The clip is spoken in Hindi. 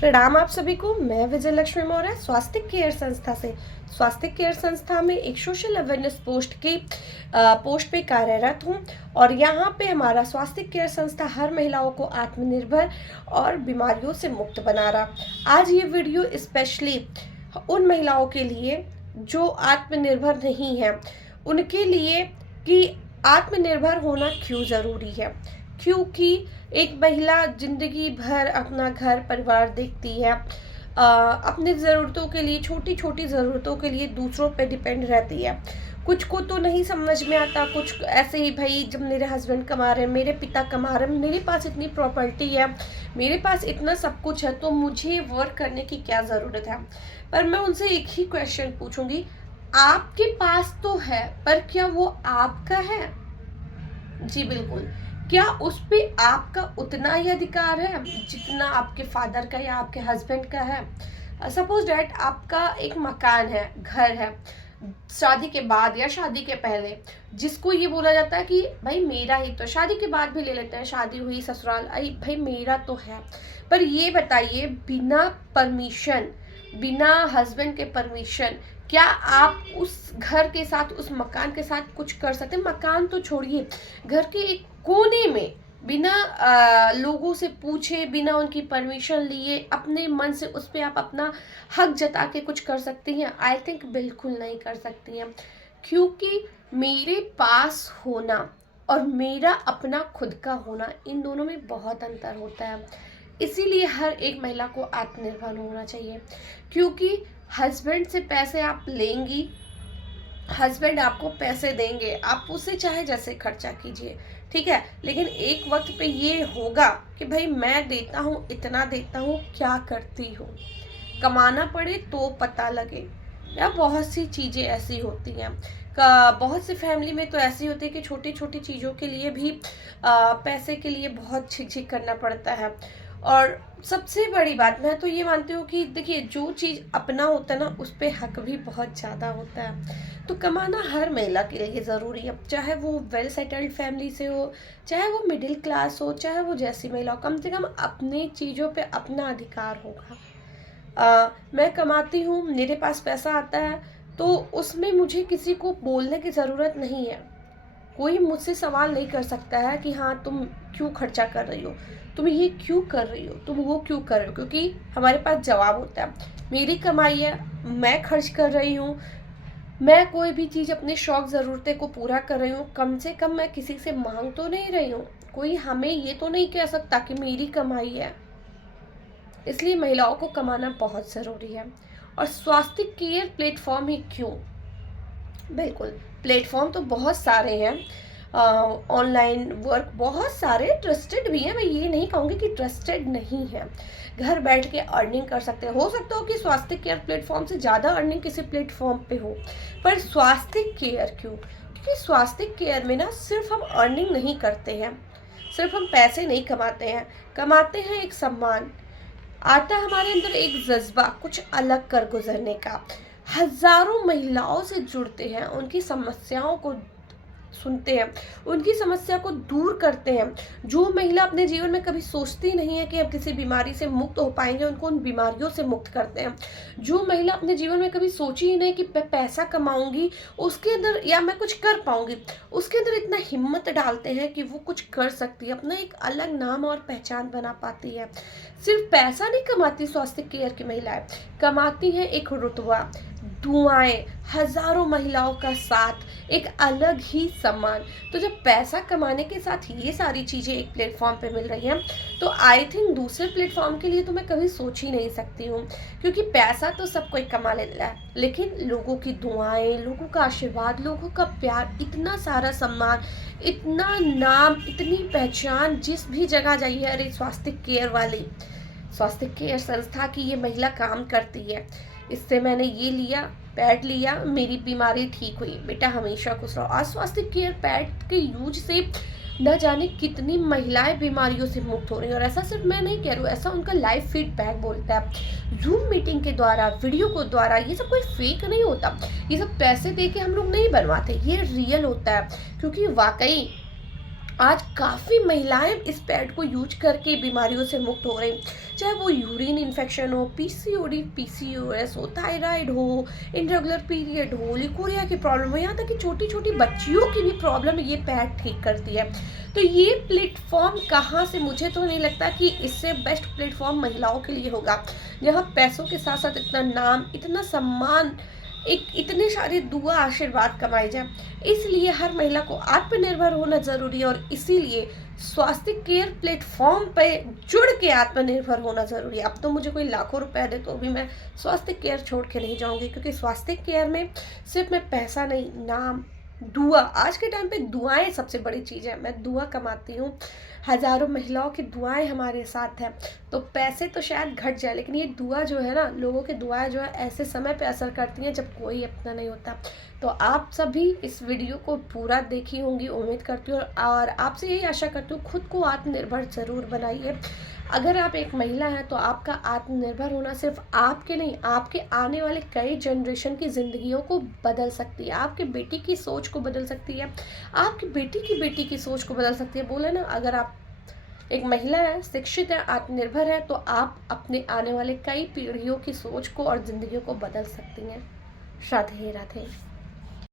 प्रणाम आप सभी को। मैं विजय लक्ष्मी मौर्य स्वास्थ्य केयर संस्था से। स्वास्थ्य केयर संस्था में एक सोशल अवेयरनेस पोस्ट पे कार्यरत हूँ और यहाँ पे हमारा स्वास्थ्य केयर संस्था हर महिलाओं को आत्मनिर्भर और बीमारियों से मुक्त बना रहा। आज ये वीडियो स्पेशली उन महिलाओं के लिए जो आत्मनिर्भर नहीं है, उनके लिए कि आत्मनिर्भर होना क्यों ज़रूरी है। क्योंकि एक महिला जिंदगी भर अपना घर परिवार देखती है, अपनी ज़रूरतों के लिए, छोटी छोटी ज़रूरतों के लिए दूसरों पे डिपेंड रहती है। कुछ को तो नहीं समझ में आता, कुछ ऐसे ही, भाई जब मेरे हस्बैंड कमा रहे हैं, मेरे पिता कमा रहे हैं, मेरे पास इतनी प्रॉपर्टी है, मेरे पास इतना सब कुछ है, तो मुझे वर्क करने की क्या ज़रूरत है। पर मैं उनसे एक ही क्वेश्चन पूछूंगी, आपके पास तो है पर क्या वो आपका है? जी बिल्कुल। क्या उस पे आपका उतना ही अधिकार है जितना आपके फादर का या आपके हस्बैंड का है? सपोज डैट आपका एक मकान है, घर है, शादी के बाद या शादी के पहले, जिसको ये बोला जाता है कि भाई मेरा ही तो, शादी के बाद भी ले लेते हैं, शादी हुई ससुराल आई, भाई मेरा तो है। पर ये बताइए, बिना परमिशन, बिना हस्बैंड के परमिशन, क्या आप उस घर के साथ, उस मकान के साथ कुछ कर सकते? मकान तो छोड़िए, घर के एक कोने में बिना लोगों से पूछे, बिना उनकी परमिशन लिए, अपने मन से उस पर आप अपना हक जता के कुछ कर सकती हैं? आई थिंक बिल्कुल नहीं कर सकती हैं। क्योंकि मेरे पास होना और मेरा अपना खुद का होना, इन दोनों में बहुत अंतर होता है। इसीलिए हर एक महिला को आत्मनिर्भर होना चाहिए। क्योंकि हस्बैंड से पैसे आप लेंगी, हस्बैंड आपको पैसे देंगे, आप उससे चाहे जैसे खर्चा कीजिए, ठीक है, लेकिन एक वक्त पे ये होगा कि भाई मैं देता हूँ, इतना देता हूँ, क्या करती हो, कमाना पड़े तो पता लगे। या बहुत सी चीज़ें ऐसी होती हैं, बहुत सी फैमिली में तो ऐसी होती है कि छोटी छोटी चीज़ों के लिए भी पैसे के लिए बहुत झिक झिक करना पड़ता है। और सबसे बड़ी बात मैं तो ये मानती हूँ कि देखिए, जो चीज़ अपना होता है ना, उस पर हक भी बहुत ज़्यादा होता है। तो कमाना हर महिला के लिए ज़रूरी है, चाहे वो वेल सेटल्ड फैमिली से हो, चाहे वो मिडिल क्लास हो, चाहे वो जैसी महिला हो, कम से कम अपनी चीज़ों पे अपना अधिकार होगा। मैं कमाती हूँ, मेरे पास पैसा आता है, तो उसमें मुझे किसी को बोलने की ज़रूरत नहीं है। कोई मुझसे सवाल नहीं कर सकता है कि हाँ तुम क्यों खर्चा कर रही हो, तुम ये क्यों कर रही हो, तुम वो क्यों कर रहे हो, क्योंकि हमारे पास जवाब होता है। मेरी कमाई है, मैं खर्च कर रही हूँ, मैं कोई भी चीज़ अपने शौक ज़रूरतें को पूरा कर रही हूँ, कम से कम मैं किसी से मांग तो नहीं रही हूँ। कोई हमें ये तो नहीं कह सकता कि मेरी कमाई है। इसलिए महिलाओं को कमाना बहुत ज़रूरी है। और स्वास्थ्य केयर प्लेटफॉर्म ही क्यों? बिल्कुल, प्लेटफॉर्म तो बहुत सारे हैं, ऑनलाइन वर्क बहुत सारे ट्रस्टेड भी हैं। मैं ये नहीं कहूँगी कि ट्रस्टेड नहीं है। घर बैठ के अर्निंग कर सकते हैं। हो सकता हो कि स्वास्थ्य केयर प्लेटफॉर्म से ज़्यादा अर्निंग किसी प्लेटफॉर्म पे हो, पर स्वास्थ्य केयर क्यों? क्योंकि स्वास्थ्य केयर में ना सिर्फ हम अर्निंग नहीं करते हैं, सिर्फ हम पैसे नहीं कमाते हैं एक सम्मान आता है हमारे अंदर, एक जज्बा कुछ अलग कर गुजरने का। हजारों महिलाओं से जुड़ते हैं, उनकी समस्याओं को सुनते हैं, उनकी समस्या को दूर करते हैं। जो महिला अपने जीवन में कभी सोचती नहीं है कि अब किसी बीमारी से मुक्त हो पाएंगे, उनको उन बीमारियों से मुक्त करते हैं। जो महिला अपने जीवन में कभी सोची ही नहीं कि मैं पैसा कमाऊंगी, उसके अंदर, या मैं कुछ कर पाऊंगी, उसके अंदर इतना हिम्मत डालते हैं कि वो कुछ कर सकती है, अपना एक अलग नाम और पहचान बना पाती है। सिर्फ पैसा नहीं कमाती स्वास्थ्य केयर की महिलाएं, कमाती हैं एक रुतबा, दुआएं, हजारों महिलाओं का साथ, एक अलग ही सम्मान। तो जब पैसा कमाने के साथ ये सारी चीज़ें एक प्लेटफॉर्म पे मिल रही हैं, तो आई थिंक दूसरे प्लेटफॉर्म के लिए तो मैं कभी सोच ही नहीं सकती हूँ। क्योंकि पैसा तो सब कोई कमा लेता है, लेकिन लोगों की दुआएं, लोगों का आशीर्वाद, लोगों का प्यार, इतना सारा सम्मान, इतना नाम, इतनी पहचान, जिस भी जगह जाइए, अरे स्वास्थ्य केयर संस्था की ये महिला काम करती है, इससे मैंने ये लिया, पैड लिया, मेरी बीमारी ठीक हुई, बेटा हमेशा खुश रहो। आज स्वास्थ्य केयर पैड के यूज से न जाने कितनी महिलाएं बीमारियों से मुक्त हो रही हैं। और ऐसा सिर्फ मैं नहीं कह रही हूँ, ऐसा उनका लाइव फीडबैक बोलता है। जूम मीटिंग के द्वारा, वीडियो को द्वारा, ये सब कोई फेक नहीं होता, ये सब पैसे दे के हम लोग नहीं बनवाते, ये रियल होता है। क्योंकि वाकई आज काफ़ी महिलाएं इस पैड को यूज करके बीमारियों से मुक्त हो रही, चाहे वो यूरिन इन्फेक्शन हो, पीसीओडी, पीसीओएस हो, थायराइड हो, इरेगुलर पीरियड हो, लिकोरिया की प्रॉब्लम हो, यहाँ तक कि छोटी छोटी बच्चियों की भी प्रॉब्लम ये पैड ठीक करती है। तो ये प्लेटफॉर्म कहाँ से, मुझे तो नहीं लगता कि इससे बेस्ट प्लेटफॉर्म महिलाओं के लिए होगा, जहाँ पैसों के साथ साथ इतना नाम, इतना सम्मान, एक इतने सारे दुआ आशीर्वाद कमाए जाए। इसलिए हर महिला को आत्मनिर्भर होना ज़रूरी है और इसीलिए स्वास्थ्य केयर प्लेटफॉर्म पे जुड़ के आत्मनिर्भर होना ज़रूरी है। अब तो मुझे कोई लाखों रुपए दे तो भी मैं स्वास्थ्य केयर छोड़ के नहीं जाऊंगी, क्योंकि स्वास्थ्य केयर में सिर्फ मैं पैसा नहीं, नाम, दुआ, आज के टाइम पे दुआएं सबसे बड़ी चीज़ है। मैं दुआ कमाती हूँ, हज़ारों महिलाओं की दुआएं हमारे साथ हैं। तो पैसे तो शायद घट जाए, लेकिन ये दुआ जो है ना, लोगों की दुआएं जो है ऐसे समय पे असर करती हैं जब कोई अपना नहीं होता। तो आप सभी इस वीडियो को पूरा देखी होंगी उम्मीद करती हूँ, और आपसे यही आशा करती हूँ खुद को आत्मनिर्भर ज़रूर बनाइए। अगर आप एक महिला हैं तो आपका आत्मनिर्भर होना सिर्फ आपके नहीं, आपके आने वाले कई जनरेशन की ज़िंदगियों को बदल सकती है, आपके बेटी की सोच को बदल सकती है, आपकी बेटी की सोच को बदल सकती है। बोले ना, अगर आप एक महिला है, शिक्षित है, आत्मनिर्भर है, तो आप अपने आने वाले कई पीढ़ियों की सोच को और ज़िंदगियों को बदल सकती हैं। राधे राधे।